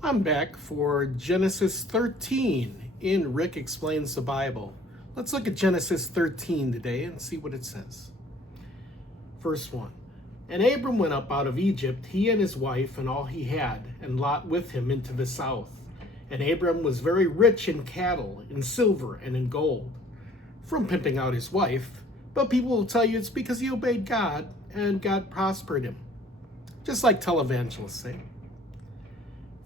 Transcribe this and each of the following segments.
I'm back for Genesis 13 in Rick Explains the Bible. Let's look at Genesis 13 today and see what it says. Verse 1. And Abram went up out of Egypt, he and his wife and all he had, and Lot with him into the south. And Abram was very rich in cattle, in silver, and in gold, from pimping out his wife. But people will tell you it's because he obeyed God, and God prospered him. Just like televangelists say.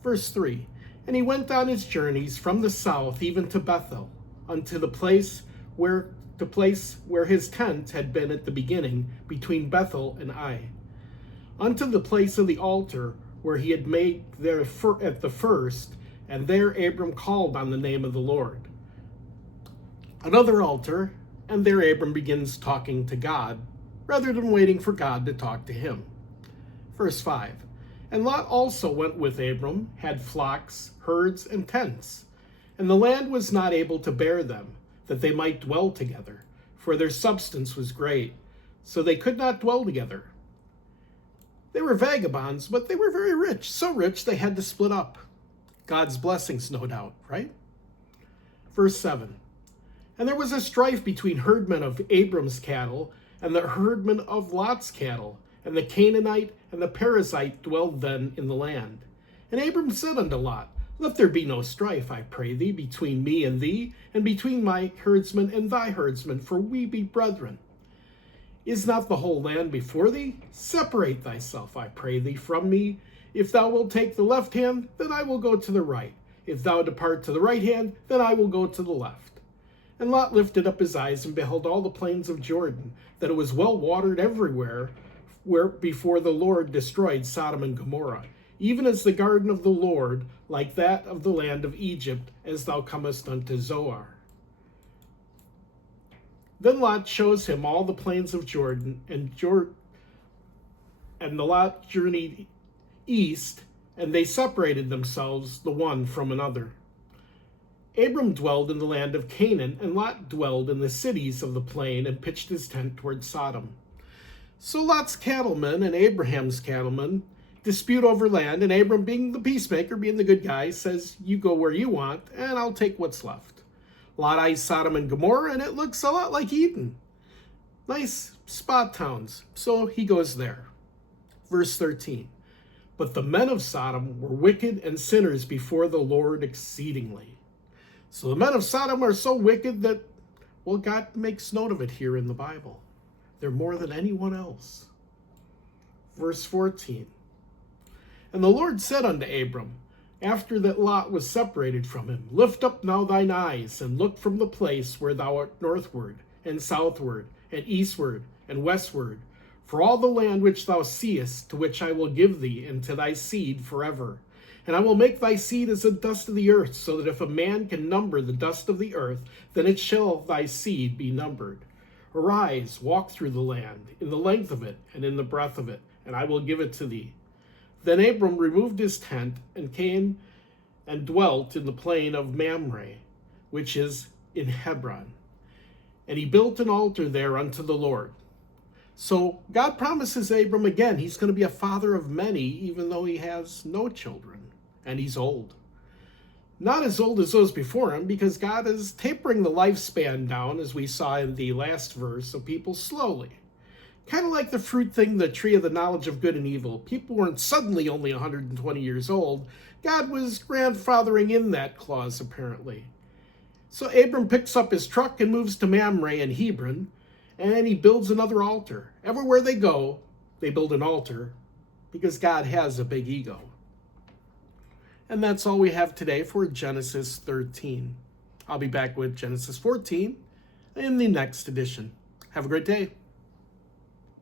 Verse 3, and he went on his journeys from the south even to Bethel, unto the place where his tent had been at the beginning, between Bethel and Ai, unto the place of the altar where he had made there at the first, and there Abram called on the name of the Lord. Another altar, and there Abram begins talking to God, rather than waiting for God to talk to him. Verse 5, and Lot also went with Abram, had flocks, herds, and tents. And the land was not able to bear them, that they might dwell together, for their substance was great, so they could not dwell together. They were vagabonds, but they were very rich, so rich they had to split up. God's blessings, no doubt, right? Verse 7, and there was a strife between herdmen of Abram's cattle and the herdmen of Lot's cattle, and the Canaanite and the Perizzite dwelled then in the land. And Abram said unto Lot, let there be no strife, I pray thee, between me and thee, and between my herdsmen and thy herdsmen, for we be brethren. Is not the whole land before thee? Separate thyself, I pray thee, from me. If thou wilt take the left hand, then I will go to the right. If thou depart to the right hand, then I will go to the left. And Lot lifted up his eyes and beheld all the plains of Jordan, that it was well watered everywhere, where before the Lord destroyed Sodom and Gomorrah, even as the garden of the Lord, like that of the land of Egypt, as thou comest unto Zoar. Then Lot shows him all the plains of Jordan, and the Lot journeyed east, and they separated themselves the one from another. Abram dwelled in the land of Canaan, and Lot dwelled in the cities of the plain, and pitched his tent toward Sodom. So Lot's cattlemen and Abraham's cattlemen dispute over land, and Abram, being the peacemaker, being the good guy, says, you go where you want, and I'll take what's left. Lot eyes Sodom and Gomorrah, and it looks a lot like Eden. Nice spot towns, so he goes there. Verse 13, but the men of Sodom were wicked and sinners before the Lord exceedingly. So the men of Sodom are so wicked that, well, God makes note of it here in the Bible. They're more than anyone else. Verse 14, and the Lord said unto Abram, after that Lot was separated from him, lift up now thine eyes, and look from the place where thou art northward, and southward, and eastward, and westward, for all the land which thou seest, to which I will give thee, and to thy seed forever. And I will make thy seed as the dust of the earth, so that if a man can number the dust of the earth, then it shall thy seed be numbered. Arise, walk through the land, in the length of it, and in the breadth of it, and I will give it to thee. Then Abram removed his tent, and came and dwelt in the plain of Mamre, which is in Hebron. And he built an altar there unto the Lord. So God promises Abram again, he's going to be a father of many, even though he has no children, and he's old. Not as old as those before him, because God is tapering the lifespan down, as we saw in the last verse, of people slowly. Kind of like the fruit thing, the tree of the knowledge of good and evil. People weren't suddenly only 120 years old. God was grandfathering in that clause, apparently. So Abram picks up his truck and moves to Mamre and Hebron, and he builds another altar. Everywhere they go, they build an altar, because God has a big ego. And that's all we have today for Genesis 13. I'll be back with Genesis 14 in the next edition. Have a great day.